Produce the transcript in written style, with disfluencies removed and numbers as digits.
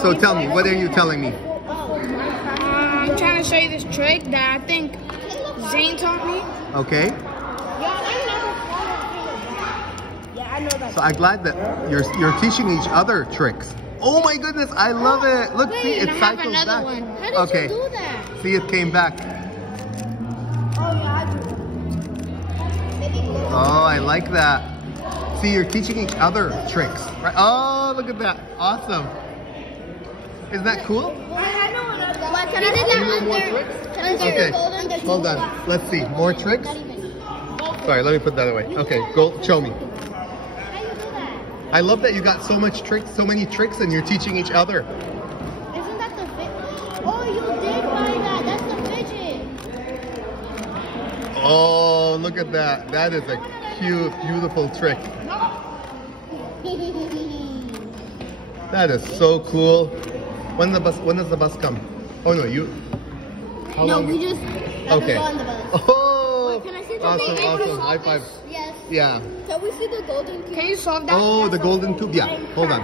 So tell me, what are you telling me? I'm trying to show you this trick that I think Zane taught me. Okay. Yeah, I know that. So I'm glad that you're teaching each other tricks. Oh my goodness, I love it. Look, see, it cycles back. One. How did Okay. you do that? See, it came back. Oh yeah, I do. Oh, I like that. See, you're teaching each other tricks, right? Oh, look at that. Awesome. Isn't that cool? I know another one. Can You know more tricks? Okay, hold on. Let's see. More tricks? Sorry, let me put that away. Okay, go show me. I love that you got so many tricks, and you're teaching each other. Isn't that the fidget? Oh, you did find that. That's the fidget. Oh, look at that. That is a cute, beautiful trick. That is so cool. When does the bus come? Oh no, you. How long? We just Okay. on the bus. Oh, Wait, can I see awesome, something? awesome. High five. Yes. Yeah. Can we see the golden cube? Can you solve that? Oh, the golden tube. Yeah. Hold on.